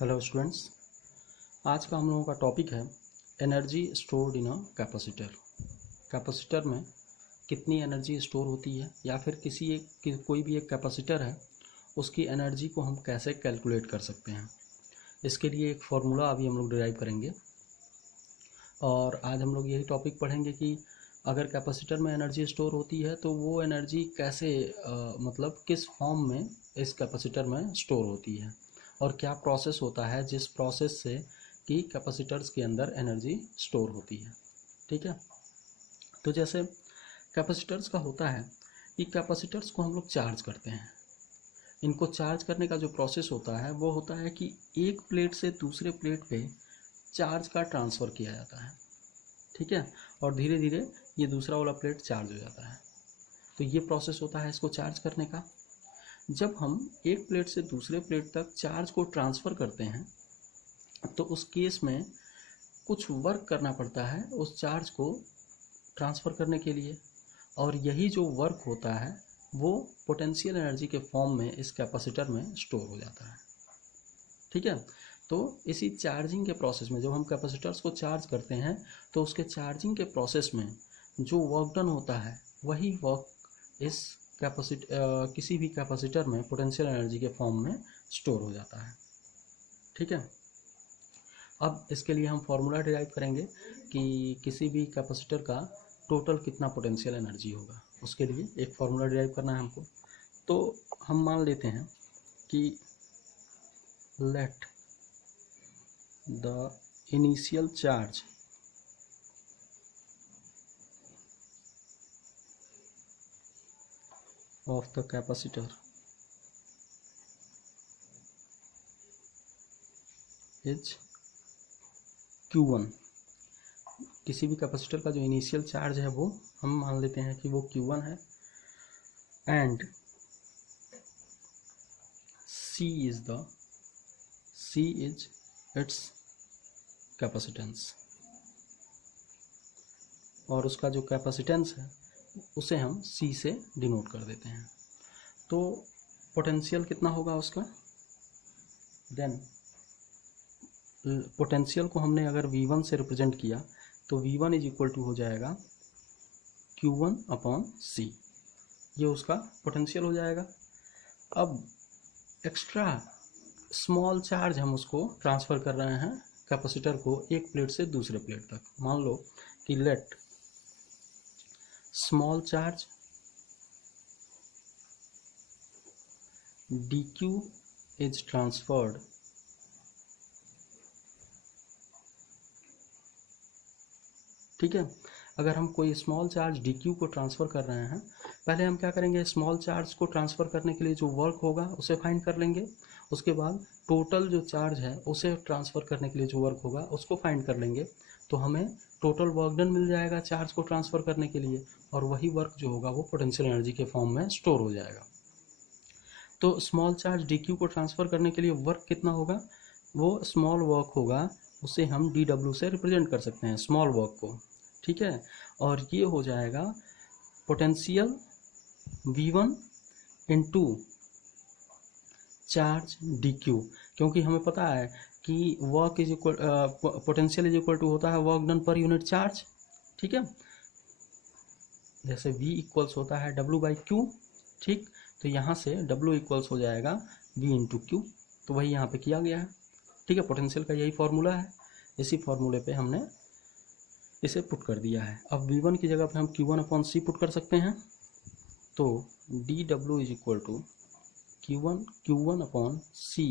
Hello students, आज का हम लोगों का टॉपिक है energy stored in a capacitor. Capacitor में कितनी एनर्जी स्टोर होती है या फिर कोई भी एक कैपेसिटर है उसकी एनर्जी को हम कैसे कैलकुलेट कर सकते हैं। इसके लिए एक फार्मूला अभी हम लोग डिराइव करेंगे और आज हम लोग यही टॉपिक पढ़ेंगे कि अगर कैपेसिटर में एनर्जी स्टोर होती है तो वो एनर्जी कैसे मतलब किस फॉर्म में इस कैपेसिटर में स्टोर होती है और क्या प्रोसेस होता है जिस प्रोसेस से कि कैपेसिटर्स के अंदर एनर्जी स्टोर होती है। ठीक है, तो जैसे कैपेसिटर्स का होता है कि कैपेसिटर्स को हम लोग चार्ज करते हैं। इनको चार्ज करने का जो प्रोसेस होता है वो होता है कि एक प्लेट से दूसरे प्लेट पे चार्ज का ट्रांसफ़र किया जाता है। ठीक है, और धीरे धीरे ये दूसरा वाला प्लेट चार्ज हो जाता है। तो ये प्रोसेस होता है इसको चार्ज करने का। जब हम एक प्लेट से दूसरे प्लेट तक चार्ज को ट्रांसफ़र करते हैं तो उस केस में कुछ वर्क करना पड़ता है उस चार्ज को ट्रांसफ़र करने के लिए, और यही जो वर्क होता है वो पोटेंशियल एनर्जी के फॉर्म में इस कैपेसिटर में स्टोर हो जाता है। ठीक है, तो इसी चार्जिंग के प्रोसेस में जब हम कैपेसिटर्स को चार्ज करते हैं तो उसके चार्जिंग के प्रोसेस में जो वर्क डन होता है वही वर्क इस किसी भी कैपेसिटर में पोटेंशियल एनर्जी के फॉर्म में स्टोर हो जाता है। ठीक है, अब इसके लिए हम फार्मूला डिराइव करेंगे कि किसी भी कैपेसिटर का टोटल कितना पोटेंशियल एनर्जी होगा। उसके लिए एक फार्मूला डिराइव करना है हमको। तो हम मान लेते हैं कि let the initial charge of the capacitor is Q1। किसी भी कैपेसिटर का जो इनिशियल चार्ज है वो हम मान लेते हैं कि वो Q1 है and C is its capacitance, और उसका जो कैपेसिटेंस है उसे हम C से डिनोट कर देते हैं। तो पोटेंशियल कितना होगा उसका, देन पोटेंशियल को हमने अगर V1 से रिप्रेजेंट किया तो V1 इज इक्वल टू हो जाएगा Q1 अपॉन C। ये उसका पोटेंशियल हो जाएगा। अब एक्स्ट्रा स्मॉल चार्ज हम उसको ट्रांसफ़र कर रहे हैं कैपेसिटर को एक प्लेट से दूसरे प्लेट तक। मान लो कि let small charge dq is transferred ठीक है, अगर हम कोई स्मॉल चार्ज dq को ट्रांसफ़र कर रहे हैं, पहले हम क्या करेंगे, स्मॉल चार्ज को ट्रांसफ़र करने के लिए जो वर्क होगा उसे फाइंड कर लेंगे। उसके बाद टोटल जो चार्ज है उसे ट्रांसफ़र करने के लिए जो वर्क होगा उसको फाइंड कर लेंगे। तो हमें टोटल वर्क डन मिल जाएगा चार्ज को ट्रांसफ़र करने के लिए, और वही वर्क जो होगा वो पोटेंशियल एनर्जी के फॉर्म में स्टोर हो जाएगा। तो स्मॉल चार्ज dq को ट्रांसफ़र करने के लिए वर्क कितना होगा, वो स्मॉल वर्क होगा, उसे हम dw से रिप्रेजेंट कर सकते हैं स्मॉल वर्क को। ठीक है, और ये हो जाएगा potential V1 into charge dq, क्योंकि हमें पता है कि work is equal potential is equal to होता है work done per unit charge. ठीक है, जैसे V इक्वल्स होता है W/Q। ठीक, तो यहाँ से W इक्वल्स हो जाएगा V इंटू क्यू, तो वही यहाँ पे किया गया है। ठीक है, पोटेंशियल का यही फार्मूला है, इसी फार्मूले पे हमने इसे पुट कर दिया है। अब V1 की जगह पे हम Q1 अपॉन C पुट कर सकते हैं। तो dW is equal to Q1 upon C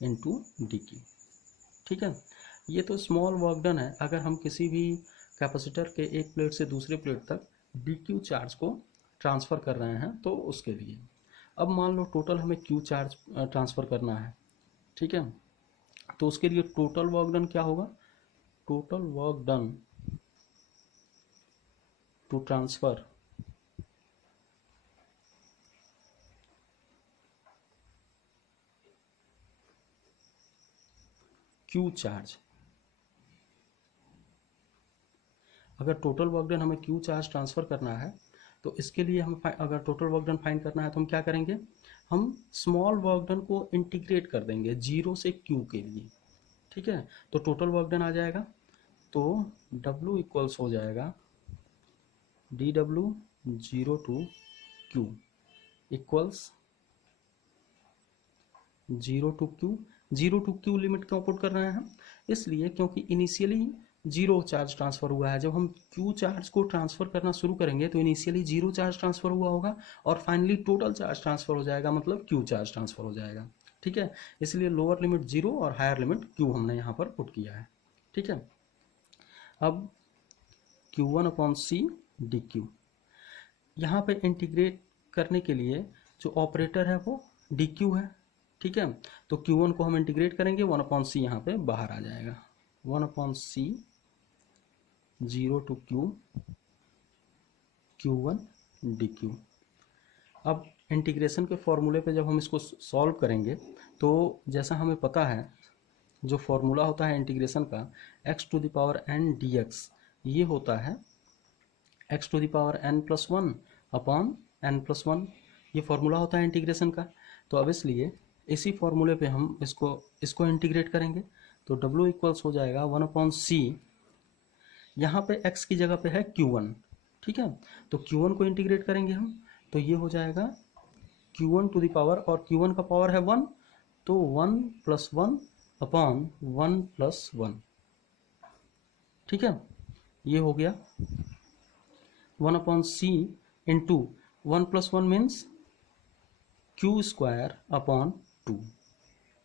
into dQ। ठीक है, ये तो स्मॉल वर्क डन है अगर हम किसी भी कैपेसिटर के एक प्लेट से दूसरे प्लेट तक dQ चार्ज को ट्रांसफ़र कर रहे हैं तो उसके लिए। अब मान लो टोटल हमें Q चार्ज ट्रांसफ़र करना है। ठीक है, तो उसके लिए टोटल वर्क डन क्या होगा, total work done to transfer Q charge. अगर टोटल वर्क डन हमें Q चार्ज ट्रांसफ़र करना है तो इसके लिए हम अगर टोटल वर्क डन फाइंड करना है तो हम क्या करेंगे, हम स्मॉल वर्क डन को इंटीग्रेट कर देंगे 0 से Q के लिए, ठीक है। तो टोटल वर्क डन आ जाएगा, तो W इक्वल्स हो जाएगा dW 0 to Q equals 0 to Q। 0 to Q limit क्यों पुट कर रहे हैं हम, इसलिए क्योंकि इनिशियली 0 चार्ज ट्रांसफर हुआ है। जब हम Q चार्ज को ट्रांसफर करना शुरू करेंगे तो इनिशियली 0 चार्ज ट्रांसफर हुआ होगा और फाइनली टोटल चार्ज ट्रांसफर हो जाएगा, मतलब Q चार्ज ट्रांसफर हो जाएगा, ठीक है। इसलिए लोअर लिमिट 0 और हायर लिमिट Q हमने यहाँ पर पुट किया है, ठीक है। अब Q1/C dQ, यहाँ पे इंटीग्रेट करने के लिए जो ऑपरेटर है वो dQ है, ठीक है। तो Q1 को हम इंटीग्रेट करेंगे, 1/C यहाँ पे बाहर आ जाएगा, 1/C 0 to Q Q1 dQ। अब इंटीग्रेशन के फॉर्मूले पे जब हम इसको सॉल्व करेंगे तो जैसा हमें पता है जो फॉर्मूला होता है इंटीग्रेशन का, x⁴n dx, ये होता है x⁴n+1 अपॉन n+1, ये फॉर्मूला होता है इंटीग्रेशन का। तो अब इसलिए इसी फॉर्मूले पे हम इसको इंटीग्रेट करेंगे, तो W इक्वल्स हो जाएगा 1/C, यहाँ पे x की जगह पे है Q1, ठीक है। तो Q1 को इंटीग्रेट करेंगे हम, तो ये हो जाएगा Q1 टू द पावर, और Q1 का पावर है 1, तो 1+1 अपॉन 1+1, ठीक है। ये हो गया 1/C इंटू 1+1 मीन्स Q²/2,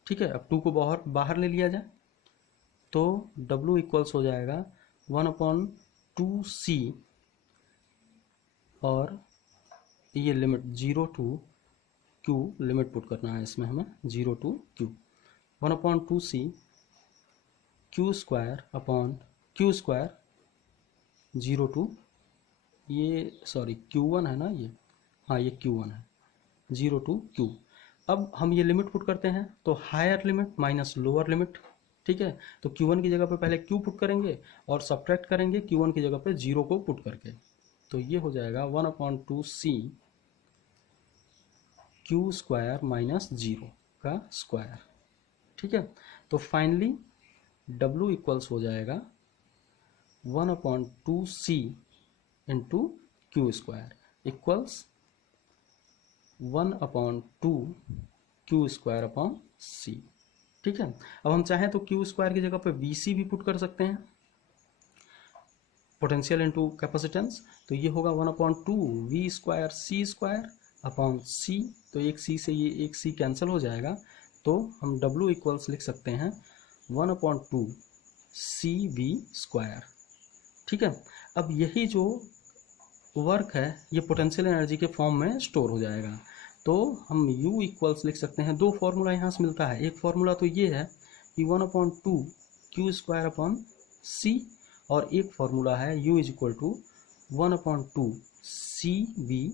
ठीक है। अब 2 को बाहर ले लिया जाए, तो W इक्वल्स हो जाएगा 1/2C, और ये limit 0 to Q limit put करना है इसमें हमें, 0 to Q, 1/2C Q² 0 to, ये सॉरी Q1 है ना, ये हाँ ये Q1 है, 0 to Q। अब हम ये लिमिट पुट करते हैं, तो higher limit minus lower limit, ठीक है। तो Q1 की जगह पे पहले Q पुट करेंगे और सब्ट्रैक्ट करेंगे Q1 की जगह पे 0 को पुट करके, तो ये हो जाएगा 1/2C Q² - 0 का स्क्वायर, ठीक है। तो फाइनली W इक्वल्स हो जाएगा 1/2C into Q² equals 1/2 Q²/C, ठीक है। अब हम चाहें तो Q² की जगह पे VC भी पुट कर सकते हैं, पोटेंशियल इनटू कैपेसिटेंस, तो ये होगा 1/2 V²C²/C, तो एक C से ये एक C कैंसिल हो जाएगा, तो हम W इक्वल्स लिख सकते हैं 1/2 CV², ठीक है। अब यही जो वर्क है ये पोटेंशियल एनर्जी के फॉर्म में स्टोर हो जाएगा, तो हम U इक्वल्स लिख सकते हैं, दो फॉर्मूला यहाँ से मिलता है, एक फॉर्मूला तो ये है कि 1/2 Q²/C, और एक फॉर्मूला है U = 1/2 CV²,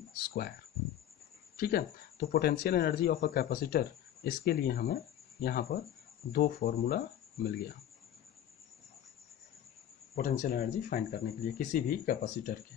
ठीक है। तो potential energy of a capacitor, इसके लिए हमें यहाँ पर दो फॉर्मूला मिल गया पोटेंशियल एनर्जी फाइंड करने के लिए किसी भी कैपेसिटर के।